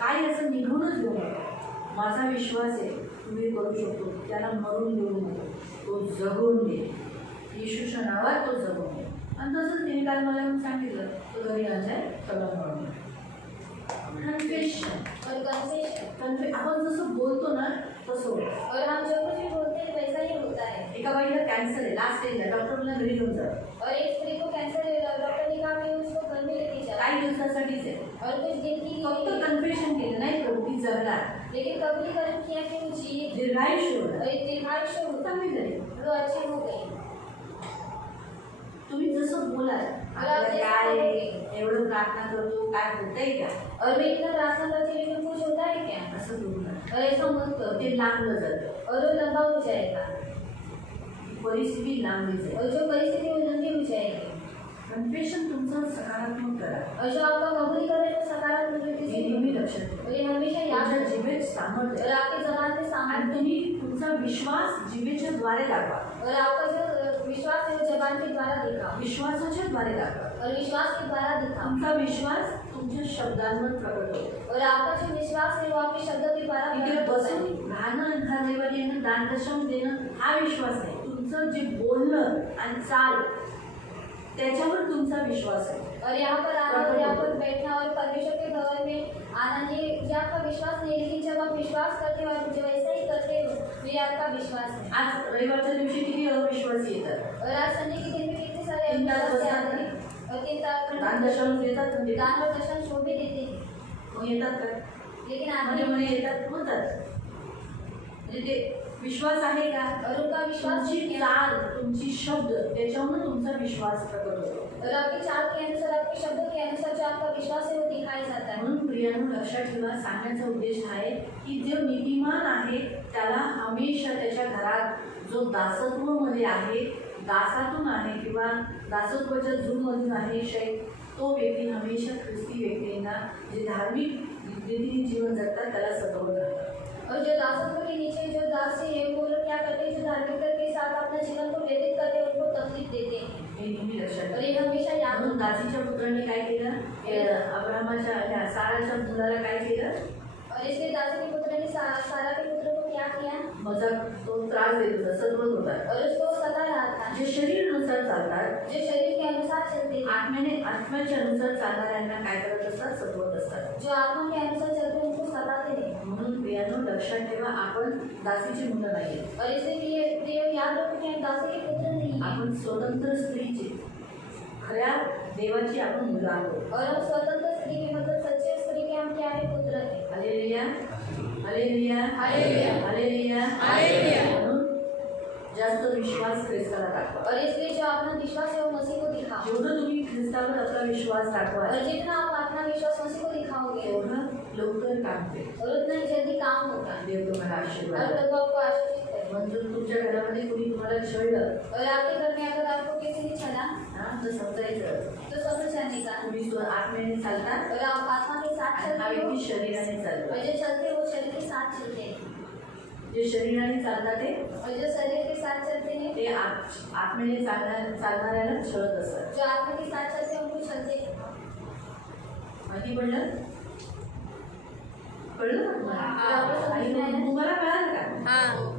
काय याचं निघूनच देऊ नको. माझा विश्वास आहे तुम्ही करू शकतो. त्याला मरून देऊ नको, तो जगून दे, येशूच्या नावात तो जगून दे. आणि तसंच तिने काल मला सांगितलं, तो घरी आलाय, सगळं म्हणून कन्फेशन और कन्फेशन। आपण जसं बोलतो ना तसं होतं. और हम जो कुछ भी बोलते हैं वैसा ही होता है। एका बाईला कॅन्सर आहे, लास्ट स्टेजला, डॉक्टर मला घरी घेऊन जा. और एक स्त्री को कैंसर है, डॉक्टर ने कहा कि उसको घर में लेके जाओ। काही दिवसासाठीच आहे. और कुछ दिन की फक्त कन्फेशन केलं नाही तर ती जगणार, लेकिन कबूलीकरण किया कि वो जी दीर्घायुष्य होणार. और एक दीर्घायुष्य होता चांगली झाली. वो अच्छी हो गई। तुम्ही जसं बोलाल आपल्याला काय एवढं प्रार्थना करतो काय होतंय का और मैं इतना प्रार्थना करती हूँ लेकिन कुछ होता है क्या? असं बोलू नका. और ऐसा मत करो, ते लांबलं जातं, और वो लंबा हो जाएगा परिस्थिती लांबली जाईल. और जो परिस्थिति वो लंबी हो जाएगी। कन्फेशन तुमचं सकारात्मक करा. और जो आपका कबूलीकरण है वो सकारात्मक रीति हे से नेहमी लक्षात ठेवा. और ये हमेशा याद तुमच्या रखें। जिभेत सामर्थ्य और आहे. आपकी जबान पे आणि सामर्थ्य तुम्ही तुमचा विश्वास जिभेच्या द्वारे दाखवा. और आपका जो विश्वास है वो जबान के द्वारा दिखाओ विश्वासाच्या द्वारे दाखवा. और विश्वास के द्वारा दिखाओ। तुमचा विश्वास तुमच्या शब्दांवर प्रकट होतो. और आपका जो विश्वास है वो आपके शब्दों के द्वारा इकडे प्रकट होता है। बसून राहणं, घरादेवाला येणं, दानदशम देणं हा विश्वास नाही. तुमचं जे बोलणं आणि चाल त्याच्यावर तुमचा विश्वास आहे. और यहाँ पर आना और यहाँ पर बैठना और परमेश्वर के भवन में आना, ये मुझे आपका विश्वास नहीं, लेकिन जब आप विश्वास करते हो और मुझे वैसा ही करते हो ये आपका विश्वास है। आज रविवारच्या दिवशी किती अविश्वासी येतात. और आज संडे के दिन में कितने सारे तीन तास अविश्वासी बसतात आते हैं और 3 तास दानदशम देतात म्हणजे दान और दर्शन शो भी देते हैं, मग येतात का लेकिन म्हणजे आते म्हणे येतात होतात. म्हणजे ते विश्वास आहे का? और उनका विश्वास तुमची नहीं है। चाल, तुमची शब्द त्याच्यावर तुमचा विश्वास प्रकट होतो. और आपकी चाल के अनुसार, आपके शब्दों के अनुसार जो आपका विश्वास है वो दिखाया जाता है। म्हणून प्रियांनो लक्षात ठेवा, सांगण्याचा उद्देश आहे की जो नीतिमान आहे त्याला हमेशा त्याच्या घरात जो दासत्वमध्ये आहे, दासातून आहे किंवा दासत्वाच्या झूममधून आहे तो व्यक्ती हमेशा ख्रिस्ती व्यक्तींना जे धार्मिक रीतीने जीवन जगतात त्याला सतवत राहतात. और जो दासत्व के नीचे जो दासी है वो लोग क्या करते हैं, जो धार्मिकता के साथ अपना जीवन को व्यतीत करते हैं, उनको तकलीफ देते हैं। हे नेहमी लक्षात और ये हमेशा याद म्हणून रखना। दासीच्या पुत्रांनी काय केलं, अब्राहमाच्या साराच्या मुलाला काय केलं, और इसलिए दासी के पुत्र ने सारा के पुत्र को क्या किया, मजाक तो त्रास देत होता, सतवत होता. और उसको सता रहा था। जे शरीरानुसार चालतात, जो शरीर के अनुसार चलते हैं, आत्म्याच्या अनुसार चालणाऱ्यांना काय करत असतात, सतवत असतात. जो आत्मा के अनुसार चलते हैं उनको सताते हैं। म्हणून प्रियानो लक्षात ठेवा, आपण दासीची मुलं नाही, और इसलिए प्रिय याद रखो कि हम दासी के पुत्र नहीं हैं, आपण स्वतंत्र स्त्रीची खऱ्या देवाची आपण मुलं आहोत. और हम स्वतंत्र स्त्री के मतलब सच्चे स्त्री के हम क्या है, पुत्र हैं। Hallelujah, hallelujah, hallelujah, hallelujah, hallelujah. म्हणून जास्त विश्वास ख्रिस्ताला दाखवा. और इसलिए जो अपना विश्वास है वो मसीह को दिखाओ। जेवढं तुम्ही ख्रिस्तावर आपला विश्वास दाखवाल और जितना आप अपना विश्वास मसीह को दिखाओगे तेवढं लवकर काम होईल. और उतना ही जल्दी काम होगा। देव तुम्हाला और आशीर्वाद. प्रभु आपको आशीष करे। म्हणजे तुमच्या घरामध्ये कोणी तुम्हाला छळलं और आपके घर में अगर आपको किसी ने छला तर समजायचं तो समझ जाने का। तुम्ही आत्म्याने चालतात और आप आत्मा के साथ आणि हा चलते हो व्यक्ती शरीराने चालतो. और जो चलते हैं वो शरीर के साथ चलते हैं, जे शरीराने चालतात ते और जो शरीर के साथ चलते हैं, ते आत्म्याने चालणाऱ्याला छळत असतात. जो आत्मा के साथ चलते हैं उनको छलते हैं। माहिती पडलं? कळलं का तुम्हाला? आणि तुम्हाला कळालं का? हाँ.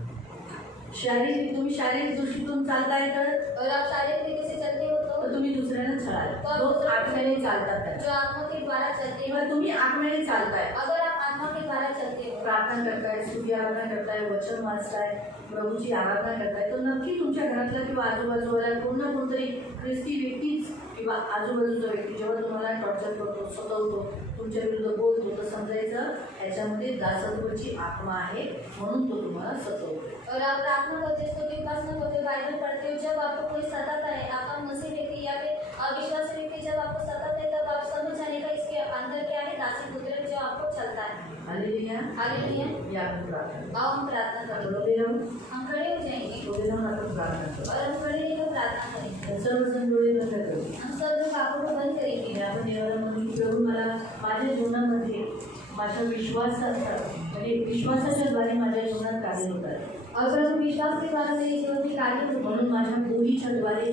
तुम्ही शारीरिक दृष्टीतून चालताय तर और आप शारीरिक तरीके से चलते हो तो तुम्ही दुसऱ्याला छळाल. जो आत्म्याने चालतात त्याला. जो आत्मा के द्वारा चलते हैं, किंवा तुम्ही आत्म्याने चालताय, अगर आप आत्मा के द्वारा चलते हो, प्रार्थना करताय, स्तुती आराधना करताय, वचन वाचताय, प्रभूची आराधना करताय, तर नक्की तुमच्या घरातला किंवा आजूबाजूला कोणतरी ख्रिस्ती व्यक्तीच किंवा आजूबाजूचा व्यक्ती जेव्हा तुम्हाला टॉर्चर करतो, सतवतो, तुमच्या विरुद्ध बोलतो, तर समजायचं ह्याच्यामध्ये दासत्वाची आत्मा आहे म्हणून तो तुम्हाला सतवतो. और आप प्रार्थना करते हो, स्तुति उपासना करते हो, बाइबल पढ़ते हो, जब आपको कोई सताता है, आपका मसीह व्यक्ति या फिर अविश्वासी व्यक्ति जब आपको सताता है, तब आप समझ जाने का इसके अंदर क्या है, दासी पुत्र जो आपको चलता है। हालेलुया. हालेलुया। या आपण प्रार्थना आओ हम प्रार्थना करें। उभे राहून हम खड़े हो जाएंगे उभे राहून आपण प्रार्थना करू. और हम खड़े होकर प्रार्थना करेंगे। सर्वजण डोळे बंद करू. हम सब लोग आंखों को बंद करेंगे। आपण देवाला म्हणून की प्रभू मला माझ्या जीवनामध्ये माझ्या म्हणजे विश्वासाच्या द्वारे माझ्या जीवनात कार्य होतात. और प्रभु विश्वास के द्वारा मेरे जीवन में कार्य होते हैं। म्हणून माझ्या बोलीच्या द्वारे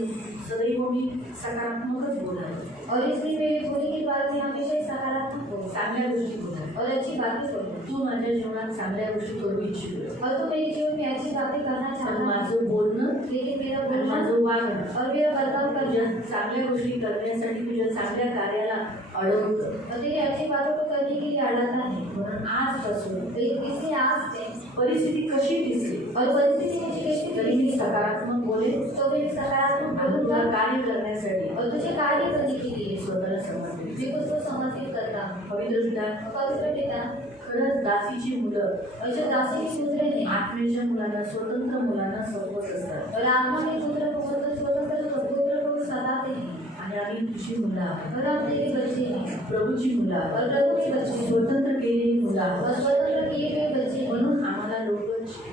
सदैव मी सकारात्मकच बोलावे. और इसलिए मेरे बोली के द्वारा मैं हमेशा ही सकारात्मक बोलूं चांगल्या गोष्टी बोलावे. और अच्छी बातें बोलूं। तू माझ्या जीवनात चांगल्या गोष्टी करू इच्छितो, और तू मेरे जीवन में अच्छी बातें करना पण चाहता है, माझं बोलणं लेकिन मेरा आणि बोलना माझं वागणं और मेरा बर्ताव करना तुझ्या चांगल्या गोष्टी करण्यासाठी तुझ्या चांगल्या कार्याला अडवतं और तेरी अच्छी बातों को करने के लिए अड़ाता है। म्हणून आजपासून इसलिए आज से परिस्थिती कशी दिसली और परिस्थिति मुझे कैसी तरी मी दिखती है, सकारात्मक बोले तो मैं सकारात्मक आणि तुला बोलूंगा कार्य करण्यासाठी और तुझे कार्य करने के लिए स्वतःला समर्पित मैं उसको समर्पित करता हूँ। पवित्र पिता पवित्र पिता, खरंच दासीची मुलं और जो दासी के पुत्र हैं आत्मेच्या मुलांना स्वतंत्र मुलांना संपवत असतात और आत्मा के पुत्र को स्वतंत्र पुत्र को सताते हैं आणि आम्ही तुझी मुलं आहोत और आप तेरे बच्चे हैं प्रभूची मुलं आहोत और प्रभु के बच्चे हैं स्वतंत्र केलेली मुलं और आहोत स्वतंत्र किए गए बच्चे हैं म्हणून आम्हाला लोक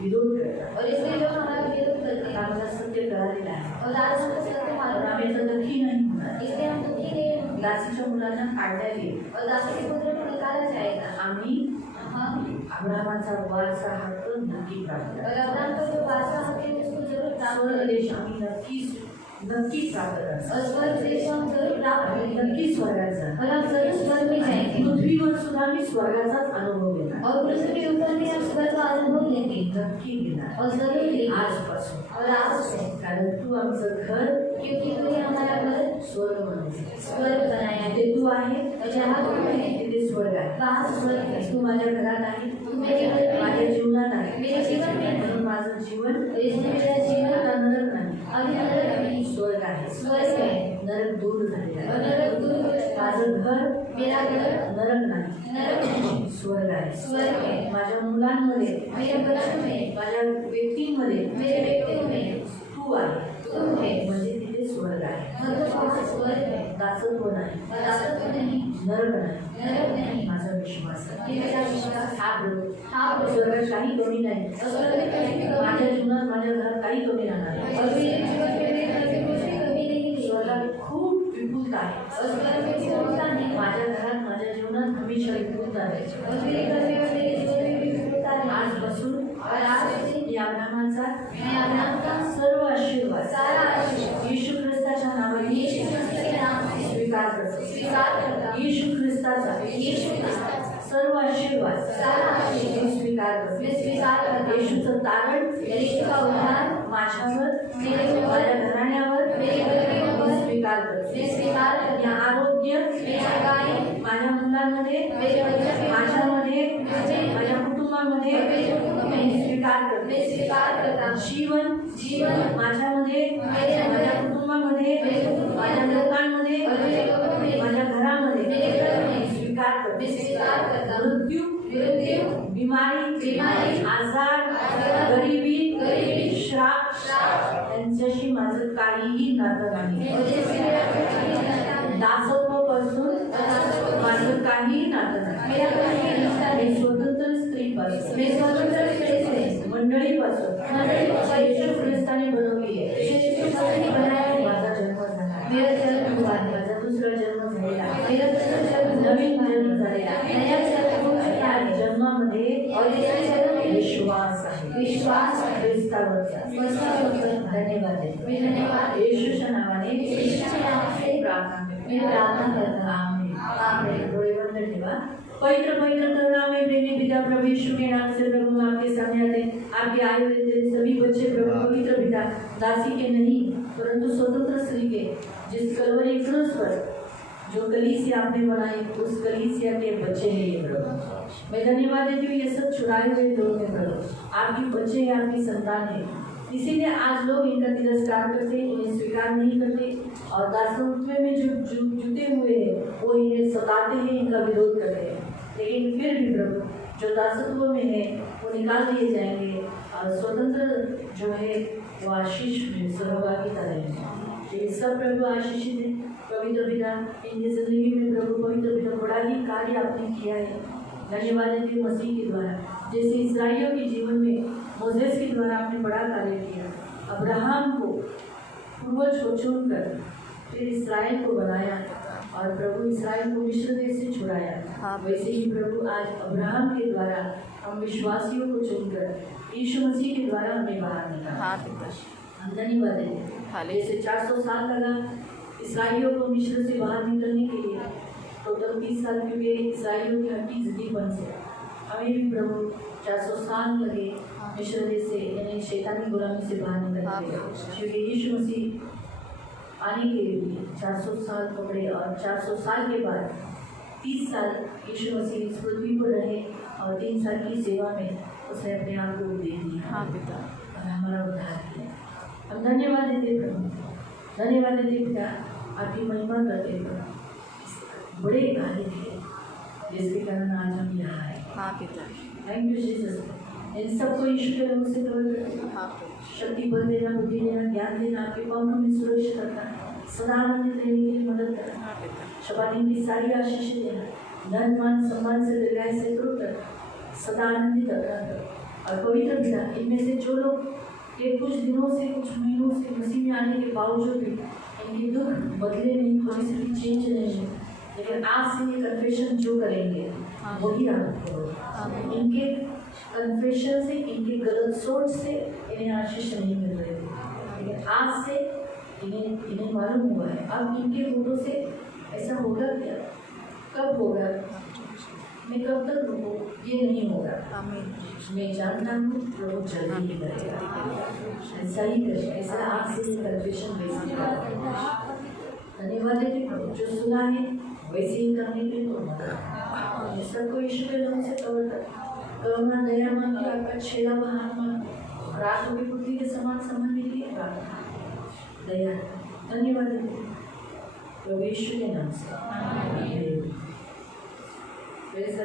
विरोध करतात और इसलिए लोग हमारा विरोध करते हैं आम्हाला सत्य कळालेलं आहे और आज हमको सत्य पण मालूम आम्ही है, तर दुःखी नाही होणार इसलिए हम दुखी नहीं होंगे दासीच्या मुलांना काढण्यात येईल और दासी के पुत्र को निकाला जाएगा। आम्ही हम अब्राहमाचा वारसा हक्क नक्की प्राप्त और अब्राहम का जो वारसा है उसको जरूर प्राप्त स्वर्ग करेंगे देश आम्ही नक्की प्राप्त करणार और स्वर्ग देश हम जरूर प्राप्त करेंगे नक्की स्वर्गात जाणार और हम जरूर स्वर्ग में जाएंगे पृथ्वीवर सुद्धा मी स्वर्गाचाच अनुभव घेणार और पृथ्वी के ऊपर भी हम स्वर्ग का अनुभव लेंगे नक्की घेणार और जरूर लेंगे आजपासून और आज से, कारण तू आमचं घर क्योंकि तूने हमारा घर स्वर्ग बनवलं स्वर्ग बनाया है ते तू आहे और जहाँ तू है तिथे स्वर्ग आहे वहाँ स्वर्ग है। तू माझ्या घरात आहे तू मेरे घर में माझ्या है, जीवनात आहे मेरे जीवन में है। म्हणून माझं जीवन और इसलिए मेरा जीवन आता नरक नाही अभी नरक नहीं स्वर्ग आहे स्वर्ग है नरक दूर झालेला और आहे नरक दूर हो चुका है। माझं घर मेरा घर नरक नाही नरक नहीं स्वर्ग आहे स्वर्ग है। माझ्या मुलांमध्ये मेरे बच्चों में माझ्या व्यक्तींमध्ये मेरे व्यक्तियों में तू आहे तू है म्हणजे तिथे स्वर्ग आहे मतलब वहाँ स्वर्ग है दासत्व नाही और दासत्व नहीं नरक नाही नरक नहीं माझा विश्वास आहे ये मेरा विश्वास हा प्रभू हाँ प्रभु। स्वर्गात काही कमी नाही और स्वर्ग में कभी भी कमी माझ्या नहीं जीवनात माझ्या घरात काही कमी राहणार नाही. और मेरे जीवन में मेरे घर में कुछ भी कमी नहीं हुई स्वर्गात खूप विपुलता आहे और स्वर्ग में विपुलता नहीं माझ्या घरात माझ्या जीवनात हमेशा विपुलता आहे और मेरे घर में और मेरे जीवन में भी विपुलता नहीं आजपासून और आज से या अब्राहमाचा मैं अब्राहम का सर्व आशीर्वाद सारा आशीर्वाद येशू ख्रिस्ताच्या नावाने यीशु मसीह के नाम से स्वीकार करतो स्वीकार करता हूँ। येशू ख्रिस्ताचा यीशु ख्रिस्ता सर्व आशीर्वाद सारा आशीर्वाद मी स्वीकार करतो मैं स्वीकार करता हूँ। येशूचं तारण यीशु का उद्धार माझ्यावर मेरे ऊपर, माझ्या घराण्यावर मेरे घर के ऊपर मी स्वीकार करतो मैं स्वीकार करता या हूँ। आरोग्य मेरा गाय माझ्या मुलांमध्ये मेरे बच्चों के माझ्यामध्ये मुझे माझ्या कुटुंबामध्ये और मेरे कुटुंब में मी स्वीकार मैं करते स्वीकार करता हूँ। जीवन जीवन माझ्यामध्ये मेरे अंदर, माझ्या कुटुंबामध्ये मेरे कुटुंब माझ्या लोकांमध्ये और मेरे लोगों में माझ्या घरामध्ये मेरे घर में स्वीकार मैं करते स्वीकार करता हूँ। मृत्यू मृत्यु बिमारी आजार गरिबी श्राप यांच्याशी माझं काहीही नातं नाही और जैसे मेरा कुछ भी नाता नहीं। दासत्वापासून माझं काहीही नातं नाही मेरा कोई भी रिश्ता मी नहीं। स्वतंत्र स्त्रीपासून मैं स्वतंत्र स्त्री से मंडळीपासून मंडळीपासून येशू ख्रिस्ताने बनवली आहे यीशु मसीह ने बनाया है। माझा जन्म झाला मेरा जन्म हुआ है। माझा दुसरा जन्म झालेला मेरा दूसरा जन्म नवीन जन्म झालेला नया जन्म हो चुका या है। जन्मामध्ये और इस जन्म में विश्वास आहे विश्वास है। ख्रिस्तावरचा धन्यवाद देतो मैं धन्यवाद येशूच्या नावाने यीशु के नाम से प्रार्थना करतो. मैं प्रार्थना करता हूँ। आमीन. आमीन. डोळे बंद ठेवा. पवित्र पवित्र करुणा में प्रेमी पिता प्रभु यीशु के नाम से प्रभु हम आपके सामने आते हैं. आपके आए हुए तेरे सभी बच्चे प्रभु पवित्र पिता दासी के नहीं परंतु स्वतंत्र स्त्री के जिस कलवरी क्रूस पर जो कलीसिया आपने बनाई उस कलीसिया के बच्चे हैं ये प्रभु. मैं धन्यवाद देती हूँ ये सब छुड़ाए हुए लोग हैं प्रभु. आपके बच्चे हैं आपकी संतान है इसीलिए आज लोग इनका तिरस्कार करते इन्हें स्वीकार नहीं करते और दासत्व में जो जुटे हुए हैं वो इन्हें सताते हैं इनका विरोध करते हैं. लेकिन फिर भी प्रभु जो दासत्व में है वो निकाल दिए जाएंगे और स्वतंत्र जो है वो आशीष में सहभागिता रहेंगे. ये सब प्रभु आशीषित है. पवित्र पिता इनकी जिंदगी में प्रभु पवित्र पिता बड़ा ही कार्य आपने किया है. धन्यवाद देते मसीह के द्वारा जैसे इसराइलियों के जीवन में मोसेस के द्वारा आपने बड़ा कार्य किया. अब्राहम को पूर्वज को चुनकर फिर इसराइल को बनाया और प्रभु इसराइल को मिस्र देश से छुड़ाया. वैसे ही प्रभु आज अब्राहम के द्वारा हम विश्वासियों को चुनकर यीशु मसीह के द्वारा हमें बाहर निकाला. हम धन्यवाद देते. जैसे 400 साल लगा इसराइलियों को मिस्र से बाहर निकलने के लिए टोटल 30 साल क्योंकि इसराइलियों की हड्डी जिद्दीपन से हमें भी प्रभु 400 साल लगे मिशनरी से यानी शैतानी गुलामी से बाहर निकल गए, क्योंकि यीशु मसीह आने के लिए 400 साल पकड़े और 400 साल के बाद 30 साल यीशु मसीह इस पृथ्वी पर रहे और 3 साल की सेवा में उसने अपने आप को दे दिया। हाँ पिता। और हमारा उद्धार किया। हम धन्यवाद देते प्रभु, धन्यवाद देते पिता, आपकी महिमा करते प्रभु। बड़े कार्य किए जिसके कारण आज हम यहाँ आए। हाँ पिता। Thank you Jesus. इन सबको यीशु के नाम से कवर करते, हाँ प्रभु। शक्ति बल देना, बुद्धि देना, ज्ञान देना, आपके पाँव में सुरक्षित रखना, सदा आनंद देने के लिए मदद करना, हाँ पिता। शबानी की सारी आशीषें देना, धन मान सम्मान से दीर्घायु से दूर कर, सदा आनंदित रखना। और पवित्र पिता, इनमें से जो लोग ये कुछ दिनों से कुछ महीनों से मसीह में आने के बावजूद भी इनके दुख बदले नहीं, परिस्थिति चेंज नहीं है, लेकिन आज से ये कन्फेशन जो करेंगे वही आपको, इनके कन्फेशन से, इनके गलत सोच से इन्हें आशीष नहीं मिल रही थी, लेकिन आज से इन्हें मालूम हुआ है। अब इनके मुंहों से ऐसा होगा क्या, कब होगा, मैं कब तक रुकूं, ये नहीं होगा। मैं जानता हूँ प्रभु जल्दी ही करेगा, ऐसा ही करेगा, ऐसा आज से कन्फेशन वैसे करेगा। धन्यवाद देते प्रभु, जो सुना है वैसे ही करने के लिए तो मदद। सबको यीशु के नाम से कवर कर, करुणा दया मांग के आपका छेड़ा हाथ मांग और आंखों की पुत्री के समान समझने के लिए प्रार्थना दया। धन्यवाद देते प्रभु यीशु के नाम से।